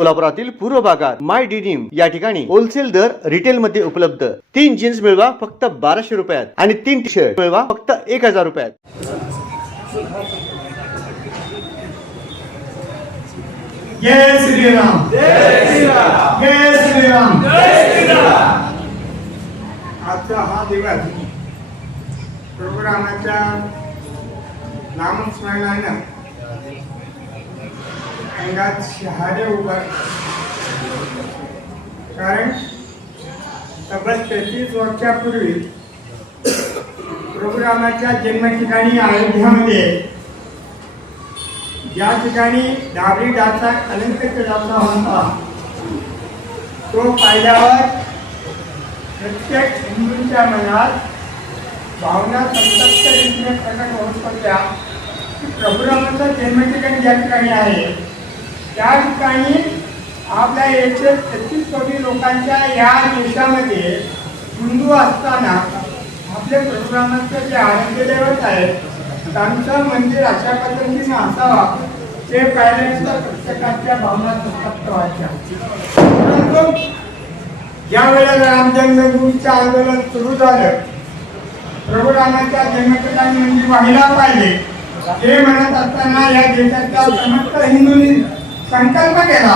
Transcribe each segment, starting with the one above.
सोलापुरातील पूर्व भागात माय डिनिम या ठिकाणी होलसेल दर रिटेल मध्ये उपलब्ध. तीन जीन्स मिळवा फक्त बाराशे रुपयात आणि तीन टी शर्ट मिळवा फक्त एक हजार रुपयात. आजचा हा दिवस प्रोग्रामाच्या नामस्मरणानं अंगात शहारे उभा. कारण तब्बल तेहतीस वर्षापूर्वी प्रोग्रामाच्या जन्मठिकाणी अयोध्यामध्ये ज्या ठिकाणी डाबरी डाचा कलंक केला होता तो पाहिल्यावर प्रत्येक हिंदूंच्या मनात भावना संतप्त रीतीने प्रकट होत होत्या की प्रभुरामाचं जन्मठिकाण ज्या ठिकाणी आहे त्या ठिकाणी आपल्या एकशे तेहतीस कोटी लोकांच्या या देशामध्ये हिंदू असताना आपले प्रभुरामाचं जे आरोग्य दैवत आहे त्यांचं मंदिर अशा पद्धतीने असावा ते पाहिल्यानंतर प्रत्येकाच्या भावना संतप्त व्हायच्या परंतु ज्या वेळेला रामजन्मभूमीचं आंदोलन सुरू झालं. प्रभू रामाच्या जन्मठिकाणी मंदिर व्हायला म्हणजे पाहिजे हे म्हणत असताना या देशाच्या समस्त हिंदूंनी संकल्प केला.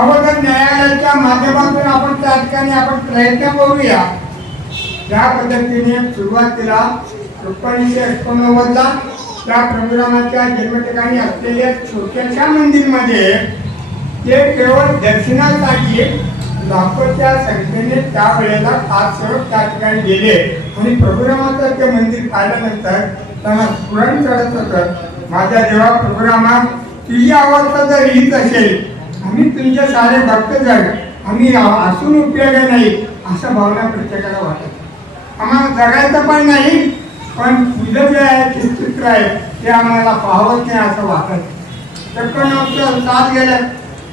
अगोदर न्यायालयाच्या माध्यमातून आपण त्या ठिकाणी आपण प्रयत्न करूया. त्या पद्धतीने सुरुवातीला एकोणीसशे एकोणनव्वदला त्या प्रोग्रामाच्या जन्मठिकाणी असलेल्या छोट्याशा मंदिरमध्ये ते केवळ दर्शनासाठी लाखोच्या संख्येने त्या वेळेला खास स्वरूप त्या ठिकाणी गेले. आणि प्रभुरामाचं ते मंदिर पाहिल्यानंतर त्यांना स्मरण चढत होतं. माझ्या देवा प्रोग्रामात तुझी अवस्था जर हीच असेल. आम्ही तुमचे सारे भक्तजन. आम्ही असून उपयोग नाही असं भावना प्रत्येकाला वाटत आम्हाला जगायचं पण नाही पण तुझं जे आहे ते चित्र आहे ते आम्हाला पाहवत नाही असं वाटत. चक्कन आमचं साथ गेलं.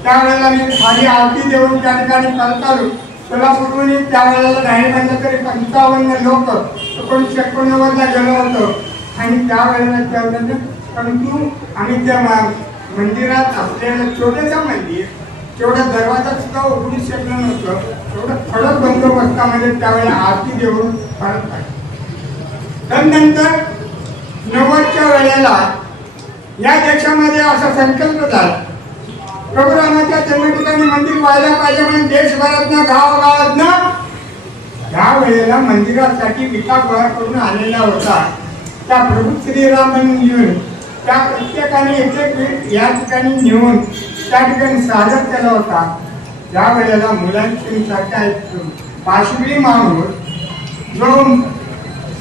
त्यावेळेला मी खाली आरती देऊन त्या ठिकाणी परत आलो सोलापूरहून त्यावेळेला नाही म्हणलं तरी पंचावन्न लोक एकोणीसशे एकोणनव्वदला गेलो होतो. आणि त्यावेळेला त्यावेळेला परंतु आम्ही त्या मंदिरात असलेलं छोटंसं मंदिर तेवढा दरवाजा सुद्धा उघडू शकलं नव्हतं. तेवढं खडक बंदोबस्तामध्ये त्यावेळेला आरती देऊन परत त्यानंतर नव्वदच्या वेळेला या देशामध्ये असा संकल्प झाला. प्रभू रामाच्या जन्मठिकाणी मंदिर व्हायला पाहिजे म्हणून देशभरातनं गावागावातनं त्या वेळेला मंदिरासाठी विकास गोळा करून आलेला होता. त्या प्रभू श्रीरामांनी येऊन त्या प्रत्येकाने एक एक या ठिकाणी नेऊन त्या ठिकाणी सादर केला होता. त्या वेळेला मुलांची सारखा एक पाशवी माणूस जो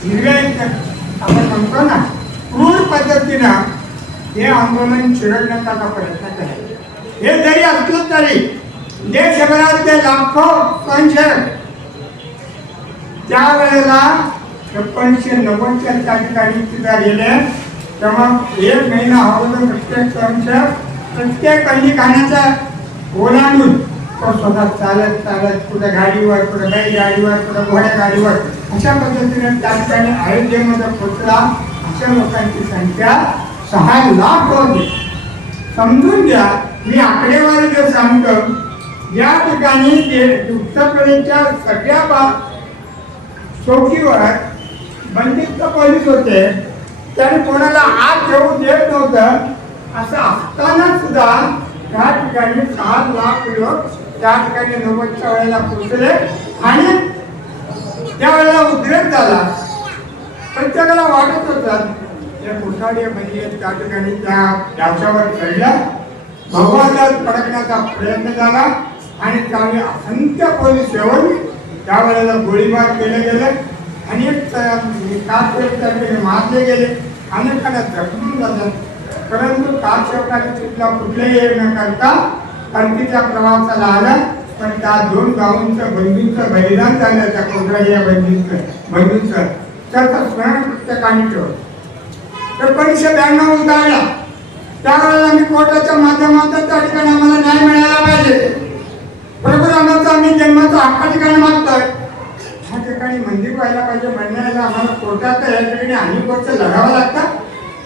हिरव्या आपण म्हणतो ना क्रूर पद्धतीनं हे आंदोलन चिरडण्याचा प्रयत्न केला. हे जरी असलं तरी देशभरातले लाखो स्वयंसेवक त्यावेळेला छप्पनशे नव्वदच्या त्या ठिकाणी तिथं गेले तेव्हा एक महिना अगोदर प्रत्येक कर्मचार प्रत्येक खाण्याचा ओलांडून तो स्वतः चालत चालत कुठं गाडीवर कुठं बैल गाडीवर कुठं घोड्या गाडीवर अशा पद्धतीने त्या ठिकाणी अयोध्येमध्ये पोचला अशा लोकांची संख्या सहा लाख होती. समजून घ्या मी आकडेवारी जर सांगतो या ठिकाणी ते उत्तर प्रदेशच्या सगळ्या बा चौकीवर बंदिस्त पोलीस होते. त्याने कोणाला आत येऊ देत नव्हतं. असं असताना सुद्धा त्या ठिकाणी सहा लाख लोक त्या ठिकाणी नव्वदच्या वेळेला पोचले आणि त्यावेळेला उद्रेक झाला. प्रत्येकाला वाटत होतं त्या कोठाडे म्हणजे त्या ठिकाणी त्या त्याच्यावर चढल्या भगवानला पडकण्याचा प्रयत्न झाला आणि त्यावेळी असंख्य पोलीस येऊन त्यावेळेला गोळीबार केले गेले. अनेक कारसेवकांकडे मारले गेले. अनेकांना जखमी झालं. परंतु कारसेवकाने तिथला कुठलेही हे न करता परतीच्या प्रवासाला आला. पण त्या दोन गावांचं बंधूंचं बलिदान झालं. त्या कोकराजी या बंधूंचं बंधूंचं त्याचं स्मरण प्रत्येकाने ठेवलं. एकोणीसशे ब्याण्णव उतारला त्यावेळेला मी कोर्टाच्या माध्यमातून त्या ठिकाणी आम्हाला न्याय मिळायला पाहिजे प्रभू रामाचा आम्ही जन्माचा हक्का ठिकाणी मागतोय ह्या ठिकाणी मंदिर व्हायला पाहिजे म्हणण्याला आम्हाला कोर्टात या ठिकाणी अनेक वर्ष लढावं लागतं.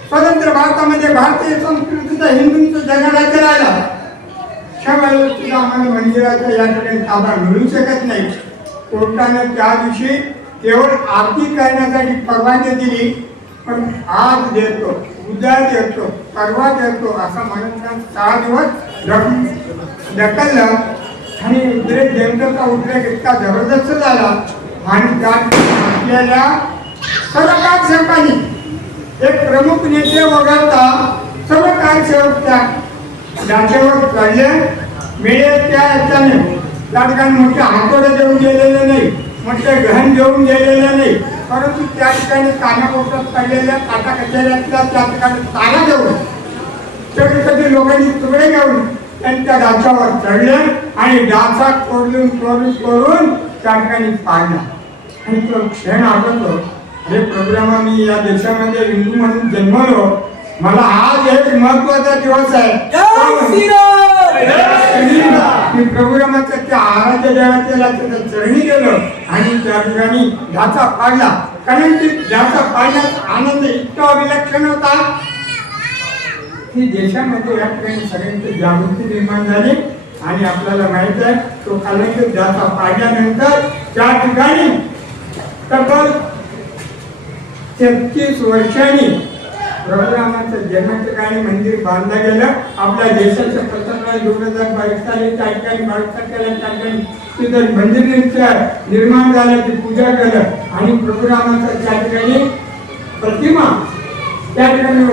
स्वतंत्र भारतामध्ये भारतीय संस्कृतीचा हिंदूंचा जगाला करायला अशा सुद्धा आम्हाला मंदिराचा या ठिकाणी ताबा मिळू शकत नाही. कोर्टानं त्या दिवशी केवळ आरती करण्यासाठी परवानगी दिली पण आज देतो उद्या देतो परवा देतो असं म्हणून सहा दिवस ढकललं आणि उद्रेक जयंतचा उद्रेक इतका जबरदस्त झाला. आणि त्यात असलेल्या सर्व कार्यसेवकांनी एक प्रमुख नेते वगळता सर्व कार्यसेवक त्या ज्याच्यावर चढले मिळेल त्या याच्याने. त्या ठिकाणी मोठे हातोडे देऊन गेलेले नाही मोठे गहन देऊन गेलेले नाही. परंतु त्या ठिकाणी कानाकोपऱ्यात पडलेल्या काटा कचऱ्यातल्या त्या ठिकाणी तारा देऊन कधी कधी लोकांनी तुकडे घेऊन त्यांच्या डाचावर चढले आणि डाचा कोरलून कोरून कोरून त्या ठिकाणी पाडला. आणि तो क्षण आठवतो हे प्रोग्राम मी या देशामध्ये हिंदू म्हणून जन्मलो. मला आज एक महत्त्वाचा दिवस आहे. प्रोग्रामाच्या त्या आराध्य देवाच्या चरणी गेलो आणि त्या ठिकाणी ढाचा पाडला. कारण की ढाचा पाडण्यात आनंद इतका विलक्षण होता. की देशामध्ये या ठिकाणी सगळ्यांची जागृती निर्माण झाली. आणि आपल्याला माहीत आहे तो कलंकित जाता पाडल्यानंतर त्या ठिकाणी तब्बल तेहतीस वर्षांनी प्रभुरामाचं जन्मठिकाणी मंदिर बांधलं गेलं. आपल्या देशाच्या प्रथम दोन हजार बावीस साली त्या ठिकाणी बावीस तारखेला त्या ठिकाणी तिथं मंदिर निर्माण झालं ती पूजा केलं. आणि प्रभुरामाचं त्या ठिकाणी प्रतिमा त्या ठिकाणी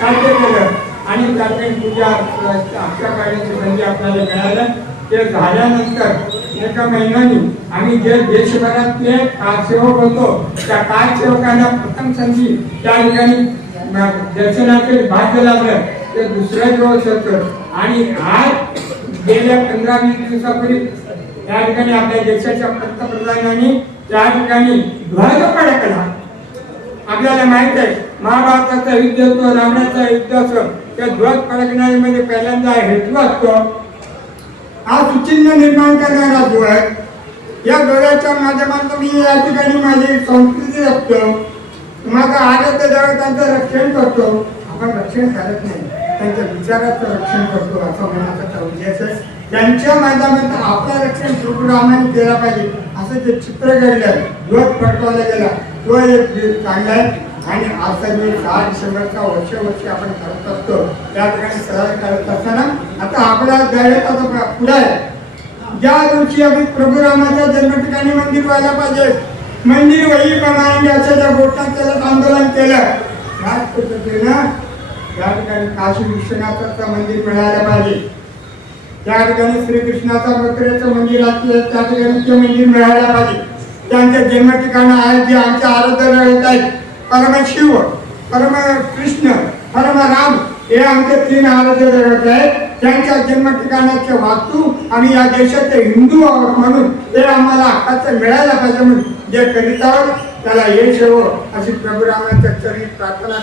साध्य केलं. आणि त्या ठिकाणी पूजा आपल्या करण्याची संधी आपल्याला मिळालं. ते झाल्यानंतर एका महिन्यानी. आम्ही जे देशभरातले कारसेवक होतो त्या कारसेवकांना प्रथम संधी त्या ठिकाणी दर्शनाचे भाग्य लागलं. ते दुसऱ्या दिवस होतं आणि आज गेल्या पंधरा वीस दिवसापूर्वी त्या ठिकाणी आपल्या देशाच्या पंतप्रधानांनी त्या ठिकाणी ध्वज फडकला आपल्याला माहीत आहे महाभारताचा युद्ध असतो रावणाचा युद्ध असतो त्या ध्वज फडकण्यामध्ये पहिल्यांदा हेतू असतो हा सुचिन्ह निर्माण करणारा आहे या गोळ्याच्या माध्यमातून मी या ठिकाणी माझी संस्कृती जपतो. माझं आरोग्य त्यांचं रक्षण करतो. आपण रक्षण करत नाही. त्यांच्या विचाराचं रक्षण करतो असं म्हणायचा त्या उद्देश आहे. त्यांच्या माध्यमातून आपलं रक्षण सुखरामाने केलं पाहिजे असं जे चित्र घडलं ध्वज फडकवला गेला तो एक चांगला आहे. आणि आता मी दहा डिसेंबरचा वर्ष वर्षी आपण करत असतो त्या ठिकाणी सहज करत असताना आता आपला जाहीर आता पुढे आहे. ज्या दिवशी आम्ही प्रभू रामाच्या जन्म ठिकाणी मंदिर व्हायला पाहिजे. मंदिर वही प्रमाणे असं त्या गोष्टात त्याला आंदोलन केलं त्याच पद्धतीनं त्या ठिकाणी काशी विश्वनाथाचं मंदिर मिळायला पाहिजे. त्या ठिकाणी श्रीकृष्णाचा मकरेचं मंदिर असलं त्या ठिकाणी ते मंदिर मिळायला पाहिजे. त्यांच्या जन्म ठिकाणं आहेत जे आमच्या आराध्य आहेत. आहेत परमशिव परम कृष्ण परम राम हे आमचे तीन आराध्य दैवत आहेत. त्यांच्या जन्म ठिकाणाचे वास्तू आम्ही या देशाचे हिंदू आहोत म्हणून ते आम्हाला हक्काचं मिळायला पाहिजे म्हणून जे करीत आहोत त्याला यश हो अशी प्रभू रामाच्या चरणी प्रार्थना